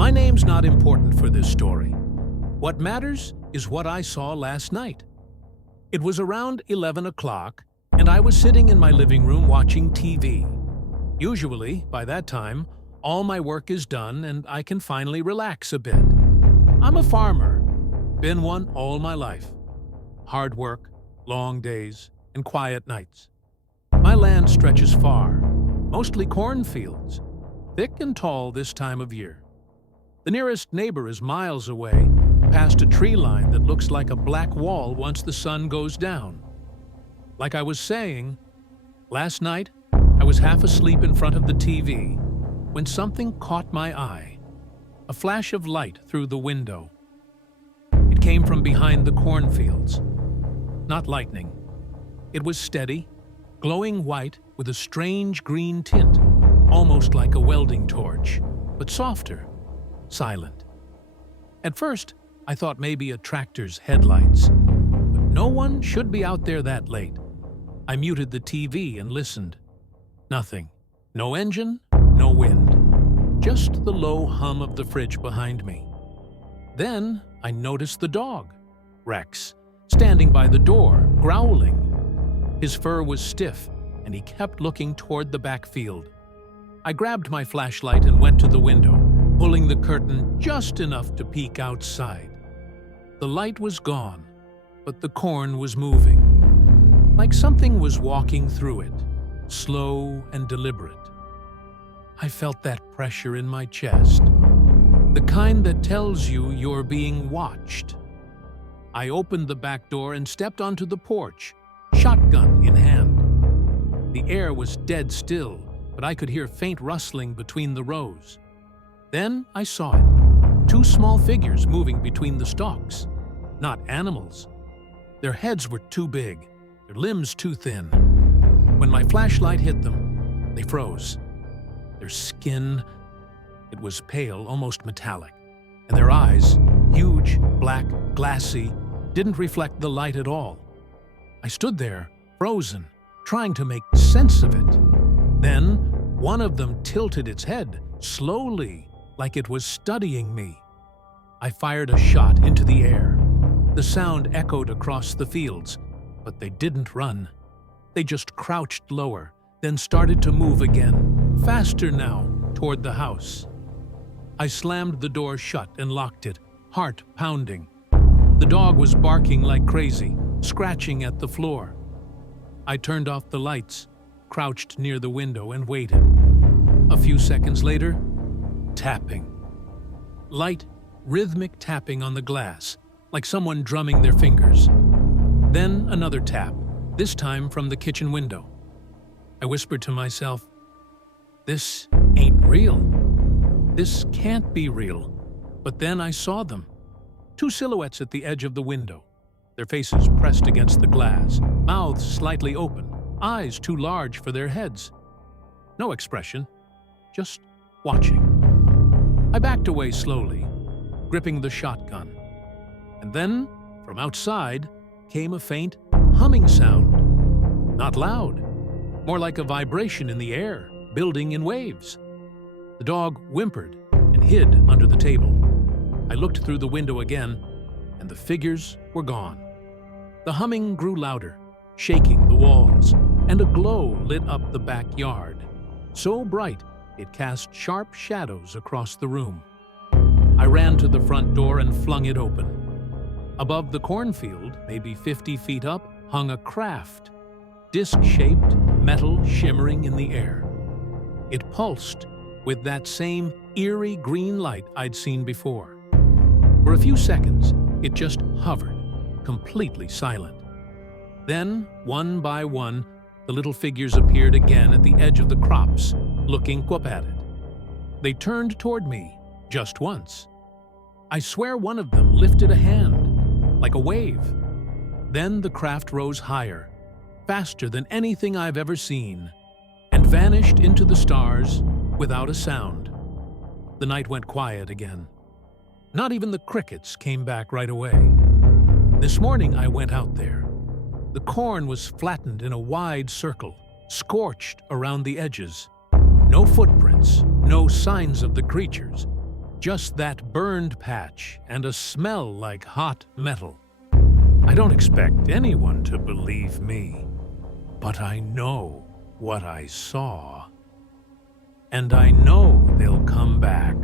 My name's not important for this story. What matters is what I saw last night. It was around 11 o'clock, and I was sitting in my living room watching TV. Usually, by that time, all my work is done and I can finally relax a bit. I'm a farmer, been one all my life. Hard work, long days, and quiet nights. My land stretches far, mostly cornfields, thick and tall this time of year. The nearest neighbor is miles away, past a tree line that looks like a black wall once the sun goes down. Like I was saying, last night I was half asleep in front of the TV when something caught my eye. A flash of light through the window. It came from behind the cornfields. Not lightning. It was steady, glowing white with a strange green tint, almost like a welding torch, but softer, silent. At first, I thought maybe a tractor's headlights, but no one should be out there that late. I muted the TV and listened. Nothing. No engine, no wind. Just the low hum of the fridge behind me. Then I noticed the dog, Rex, standing by the door, growling. His fur was stiff, and he kept looking toward the backfield. I grabbed my flashlight and went to the window, pulling the curtain just enough to peek outside. The light was gone, but the corn was moving, like something was walking through it, slow and deliberate. I felt that pressure in my chest, the kind that tells you you're being watched. I opened the back door and stepped onto the porch, shotgun in hand. The air was dead still, but I could hear faint rustling between the rows. Then I saw it. Two small figures moving between the stalks. Not animals. Their heads were too big, their limbs too thin. When my flashlight hit them, they froze. Their skin, it was pale, almost metallic, and their eyes, huge, black, glassy, didn't reflect the light at all. I stood there, frozen, trying to make sense of it. Then, one of them tilted its head, slowly, like it was studying me. I fired a shot into the air. The sound echoed across the fields, but they didn't run. They just crouched lower, then started to move again, faster now, toward the house. I slammed the door shut and locked it, heart pounding. The dog was barking like crazy, scratching at the floor. I turned off the lights, crouched near the window and waited. A few seconds later, tapping. Light, rhythmic tapping on the glass, like someone drumming their fingers. Then another tap, this time from the kitchen window. I whispered to myself, "This ain't real. This can't be real." But then I saw them. Two silhouettes at the edge of the window, their faces pressed against the glass, mouths slightly open, eyes too large for their heads. No expression, just watching. I backed away slowly, gripping the shotgun. And then, from outside, came a faint humming sound. Not loud, more like a vibration in the air, building in waves. The dog whimpered and hid under the table. I looked through the window again, and the figures were gone. The humming grew louder, shaking the walls, and a glow lit up the backyard, so bright it cast sharp shadows across the room. I ran to the front door and flung it open. Above the cornfield, maybe 50 feet up, hung a craft, disc-shaped, metal shimmering in the air. It pulsed with that same eerie green light I'd seen before. For a few seconds, it just hovered, completely silent. Then, one by one, the little figures appeared again at the edge of the crops, looking up at it. They turned toward me, just once. I swear one of them lifted a hand, like a wave. Then the craft rose higher, faster than anything I've ever seen, and vanished into the stars without a sound. The night went quiet again. Not even the crickets came back right away. This morning I went out there. The corn was flattened in a wide circle, scorched around the edges. No footprints, no signs of the creatures. Just that burned patch and a smell like hot metal. I don't expect anyone to believe me, but I know what I saw. And I know they'll come back.